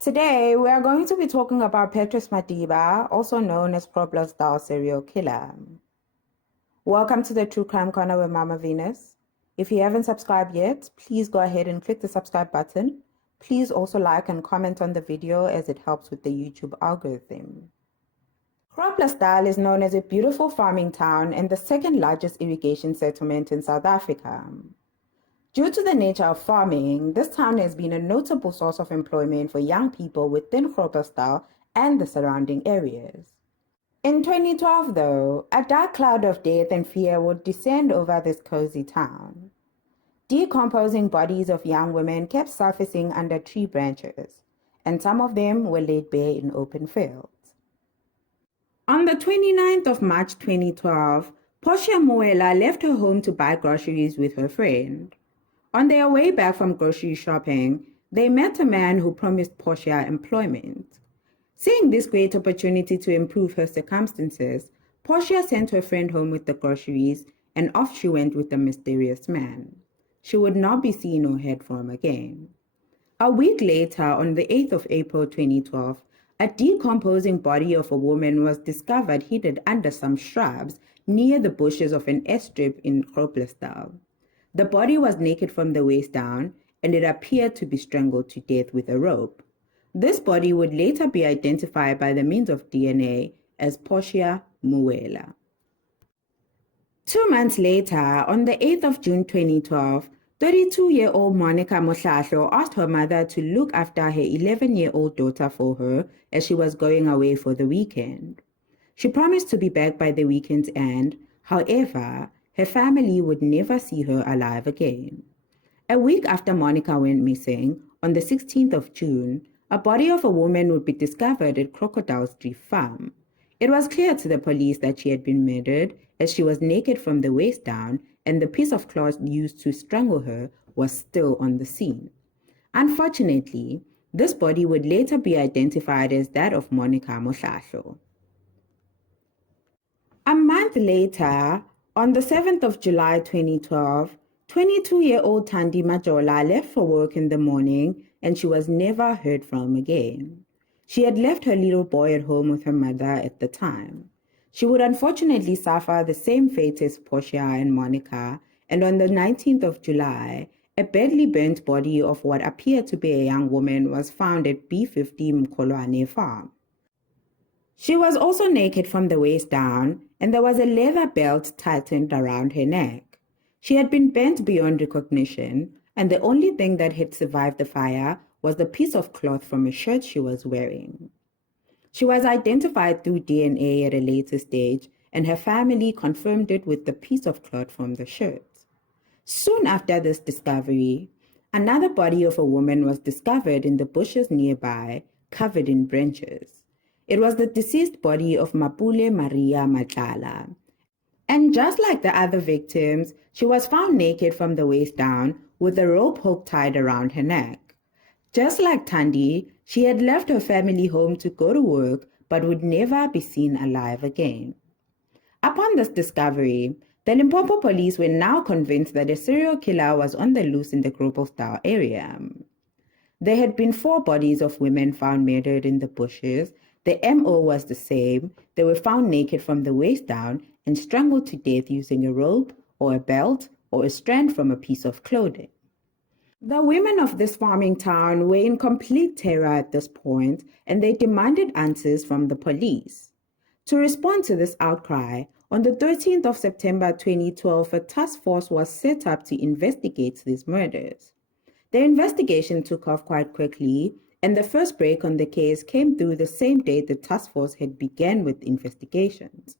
Today, we are going to be talking about Petrus Madiba, also known as Groblersdal serial killer. Welcome to the True Crime Corner with Mama Venus. If you haven't subscribed yet, please go ahead and click the subscribe button. Please also like and comment on the video as it helps with the YouTube algorithm. Groblersdal is known as a beautiful farming town and the second largest irrigation settlement in South Africa. Due to the nature of farming, this town has been a notable source of employment for young people within Groblersdal and the surrounding areas. In 2012, though, a dark cloud of death and fear would descend over this cozy town. Decomposing bodies of young women kept surfacing under tree branches, and some of them were laid bare in open fields. On the 29th of March 2012, Gloria Moshita left her home to buy groceries with her friend. On their way back from grocery shopping, they met a man who promised Portia employment. Seeing this great opportunity to improve her circumstances, Portia sent her friend home with the groceries, and off she went with the mysterious man. She would not be seen or heard from again. A week later, on the 8th of April 2012, a decomposing body of a woman was discovered hidden under some shrubs near the bushes of an airstrip in Groblersdal. The body was naked from the waist down, and it appeared to be strangled to death with a rope. This body would later be identified by the means of DNA as Petrus Madiba. 2 months later, on the 8th of June 2012, 32-year-old Mostato asked her mother to look after her 11-year-old daughter for her as she was going away for the weekend. She promised to be back by the weekend's end. However, her family would never see her alive again. A week after Monica went missing, on the 16th of June, a body of a woman would be discovered at Groblersdal farm. It was clear to the police that she had been murdered, as she was naked from the waist down and the piece of cloth used to strangle her was still on the scene. Unfortunately, this body would later be identified as that of Monica Mostato. A month later, on the 7th of July 2012, 22-year-old Tandi Majola left for work in the morning and she was never heard from again. She had left her little boy at home with her mother at the time. She would unfortunately suffer the same fate as Portia and Monica, and on the 19th of July, a badly burnt body of what appeared to be a young woman was found at B50 Mkholwane farm. She was also naked from the waist down, and there was a leather belt tightened around her neck. She had been burnt beyond recognition, and the only thing that had survived the fire was the piece of cloth from a shirt she was wearing. She was identified through DNA at a later stage, and her family confirmed it with the piece of cloth from the shirt. Soon after this discovery, another body of a woman was discovered in the bushes nearby, covered in branches. It was the deceased body of Mapule Maria Matlala. And just like the other victims, she was found naked from the waist down with a rope hook tied around her neck. Just like Tandi, she had left her family home to go to work but would never be seen alive again. Upon this discovery, the Limpopo police were now convinced that a serial killer was on the loose in the Groblersdal area. There had been 4 bodies of women found murdered in the bushes. The MO was the same. They were found naked from the waist down and strangled to death using a rope or a belt or a strand from a piece of clothing. The women of this farming town were in complete terror at this point, and they demanded answers from the police. To respond to this outcry, on the 13th of September 2012, a task force was set up to investigate these murders. The investigation took off quite quickly, and the first break on the case came through the same day the task force had begun with investigations.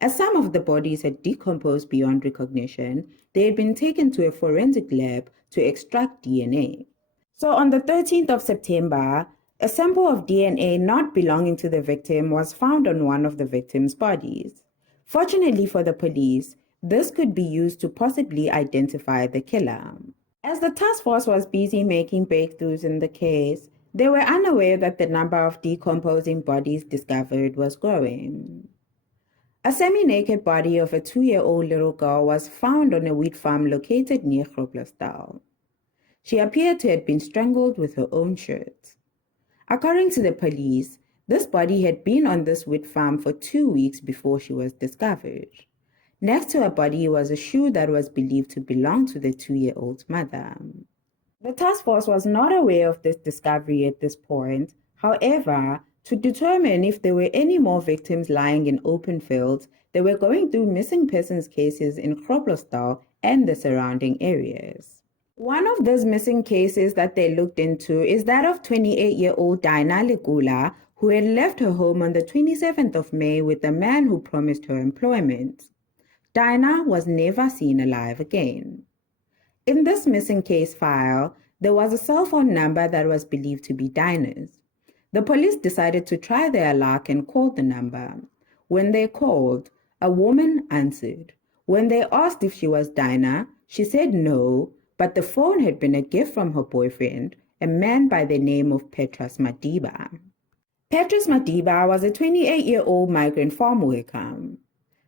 As some of the bodies had decomposed beyond recognition, they had been taken to a forensic lab to extract DNA. So on the 13th of September, a sample of DNA not belonging to the victim was found on one of the victim's bodies. Fortunately for the police, this could be used to possibly identify the killer. As the task force was busy making breakthroughs in the case, they were unaware that the number of decomposing bodies discovered was growing. A semi-naked body of a 2-year-old little girl was found on a wheat farm located near Groblersdal. She appeared to have been strangled with her own shirt. According to the police, this body had been on this wheat farm for 2 weeks before she was discovered. Next to her body was a shoe that was believed to belong to the 2-year-old's mother. The task force was not aware of this discovery at this point. However, to determine if there were any more victims lying in open fields, they were going through missing persons cases in Groblersdal and the surrounding areas. One of those missing cases that they looked into is that of 28-year-old Dinah Legula, who had left her home on the 27th of May with a man who promised her employment. Dinah was never seen alive again. In this missing case file, there was a cell phone number that was believed to be Dinah's. The police decided to try their luck and called the number. When they called, a woman answered. When they asked if she was Dinah, she said no, but the phone had been a gift from her boyfriend, a man by the name of Petrus Madiba. Petrus Madiba was a 28-year-old migrant farm worker.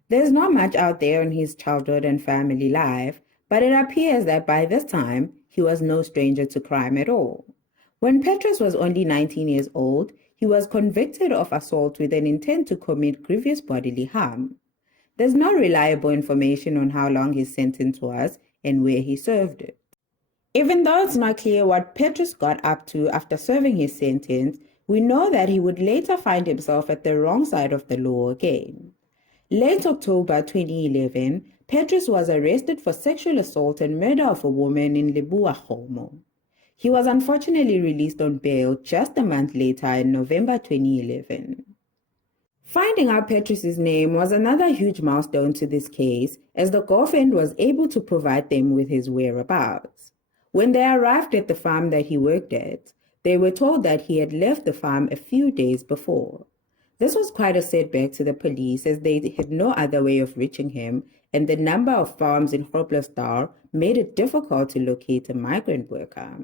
There's not much out there on his childhood and family life, but it appears that by this time, he was no stranger to crime at all. When Petrus was only 19 years old, he was convicted of assault with an intent to commit grievous bodily harm. There's no reliable information on how long his sentence was and where he served it. Even though it's not clear what Petrus got up to after serving his sentence, we know that he would later find himself at the wrong side of the law again. Late October 2011, Petrus was arrested for sexual assault and murder of a woman in Lebo Moguena. He was unfortunately released on bail just a month later in November 2011. Finding out Petrus's name was another huge milestone to this case, as the girlfriend was able to provide them with his whereabouts. When they arrived at the farm that he worked at, they were told that he had left the farm a few days before. This was quite a setback to the police, as they had no other way of reaching him, and the number of farms in Groblersdal made it difficult to locate a migrant worker.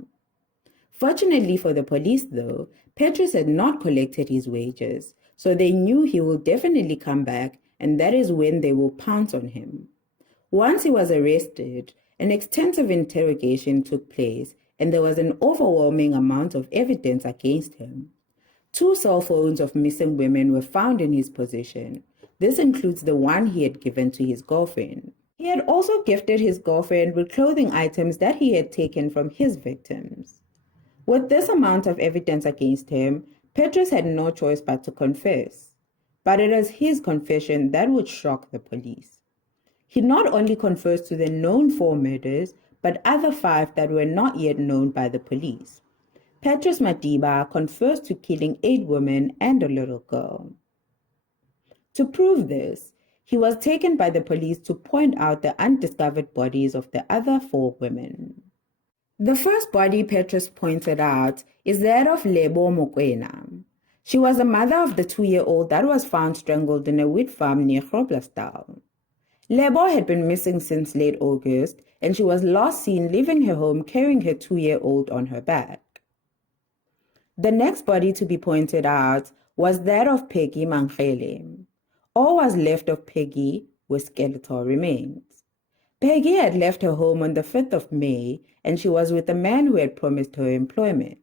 Fortunately for the police, though, Petrus had not collected his wages, so they knew he will definitely come back, and that is when they will pounce on him. Once he was arrested, an extensive interrogation took place, and there was an overwhelming amount of evidence against him. 2 cell phones of missing women were found in his possession. This includes the one he had given to his girlfriend. He had also gifted his girlfriend with clothing items that he had taken from his victims. With this amount of evidence against him, Petrus had no choice but to confess. But it is his confession that would shock the police. He not only confessed to the known 4 murders, but other 5 that were not yet known by the police. Petrus Madiba confessed to killing 8 women and a little girl. To prove this, he was taken by the police to point out the undiscovered bodies of the other 4 women. The first body Petrus pointed out is that of Lebo Moguena. She was the mother of the 2-year-old that was found strangled in a wheat farm near Groblersdal. Lebo had been missing since late August, and she was last seen leaving her home carrying her 2-year-old on her back. The next body to be pointed out was that of Peggy Mangele. All was left of Peggy were skeletal remains. Peggy had left her home on the 5th of May, and she was with a man who had promised her employment.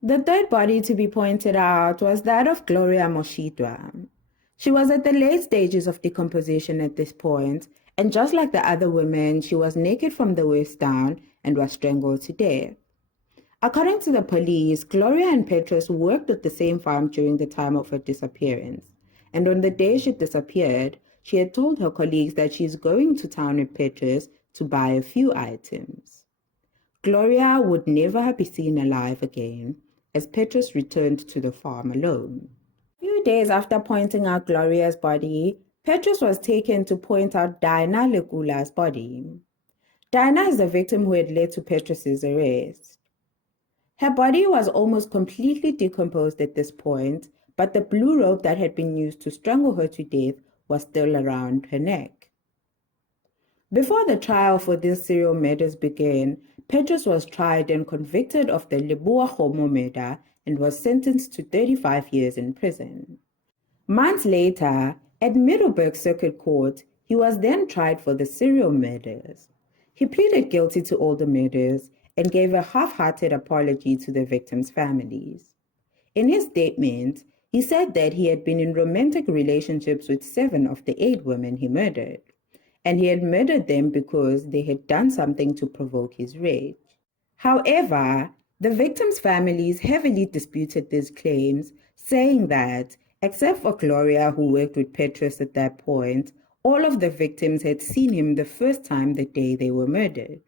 The third body to be pointed out was that of Gloria Moshita. She was at the late stages of decomposition at this point, and just like the other women, she was naked from the waist down and was strangled to death. According to the police, Gloria and Petrus worked at the same farm during the time of her disappearance, and on the day she disappeared, she had told her colleagues that she is going to town with Petrus to buy a few items. Gloria would never be seen alive again, as Petrus returned to the farm alone. A few days after pointing out Gloria's body, Petrus was taken to point out Dinah Legula's body. Dinah is the victim who had led to Petrus's arrest. Her body was almost completely decomposed at this point, but the blue rope that had been used to strangle her to death was still around her neck. Before the trial for these serial murders began, Petrus was tried and convicted of the Lebo Moguena murder and was sentenced to 35 years in prison. Months later, at Middelburg Circuit Court, he was then tried for the serial murders. He pleaded guilty to all the murders and gave a half-hearted apology to the victims' families. In his statement, he said that he had been in romantic relationships with 7 of the 8 women he murdered, and he had murdered them because they had done something to provoke his rage. However, the victims' families heavily disputed these claims, saying that, except for Gloria, who worked with Petrus at that point, all of the victims had seen him the first time the day they were murdered.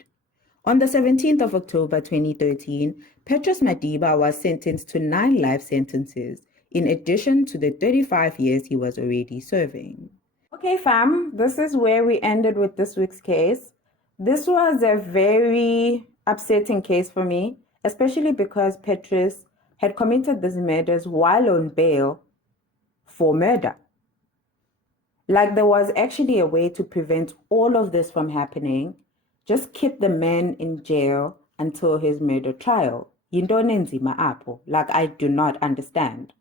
On the 17th of October 2013, Petrus Madiba was sentenced to 9 life sentences, in addition to the 35 years he was already serving. Okay, fam, this is where we ended with this week's case. This was a very upsetting case for me, especially because Petrus had committed these murders while on bail for murder. Like there was actually a way to prevent all of this from happening. Just keep the man in jail until his murder trial. Yintoni enzima apho? Like, I do not understand.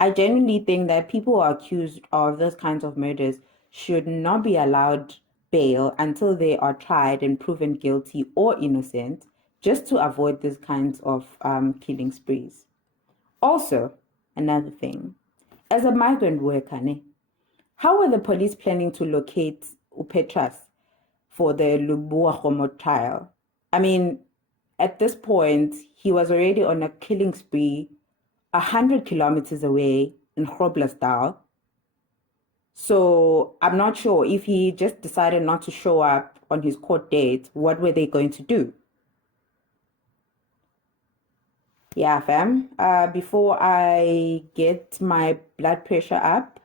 I genuinely think that people who are accused of those kinds of murders should not be allowed bail until they are tried and proven guilty or innocent, just to avoid these kinds of killing sprees. Also, another thing, as a migrant worker, how were the police planning to locate Petrus for the Lebo trial? I mean, at this point, he was already on a killing spree 100 kilometers away in Groblersdal. So I'm not sure if he just decided not to show up on his court date, what were they going to do? Yeah, fam. Before I get my blood pressure up,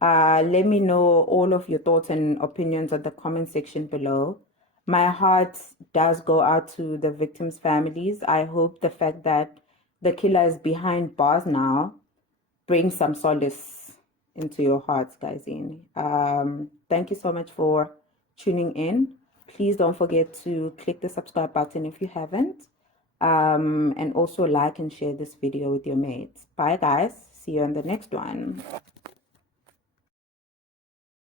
let me know all of your thoughts and opinions at the comment section below. My heart does go out to the victims' families. I hope the fact that the killer is behind bars now brings some solace into your hearts, guys. Thank you so much for tuning in. Please don't forget to click the subscribe button if you haven't. And also like and share this video with your mates. Bye, guys. See you on the next one.